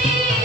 see.